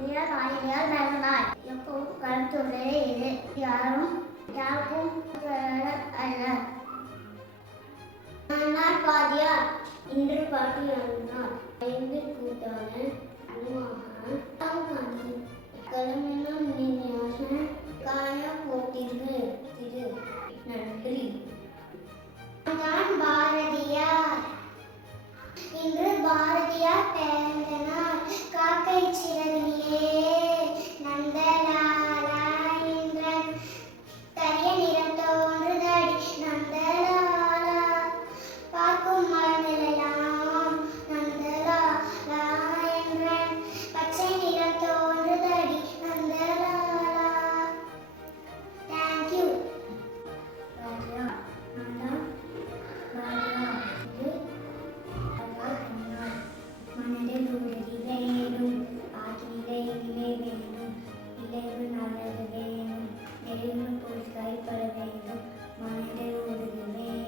வாயிலால் நகனாய் எப்பவும் கருத்துள்ளே இது யாருக்கும் அல்ல. நான் பாதியார் இன்று பாட்டி அழுந்தார். 5 கூட்டான கிளம்பினும் காய போட்டிரு திரு. நன்றி. நான் பாரதியார். இன்று பாரதியார் பிறந்த நாள். காக்கை சிறகிலே நந்தலாலா என்றன் கரிய நிறம் தோன்றுதடி. நந்தலாலா பார்க்கும் மரங்களெல்லாம் நந்தலாலா என்றன் பச்சை நிறம் தோன்றுதடி. நந்தலாலா. தேங்க்யூ. மனதில் உறுதி வேணும், ஆகிலே வேணும், இளைவு நல்லது வேணும், நெருங்கு போய் கைப்பட வேணும். மனதில் உறுதி வேணும்.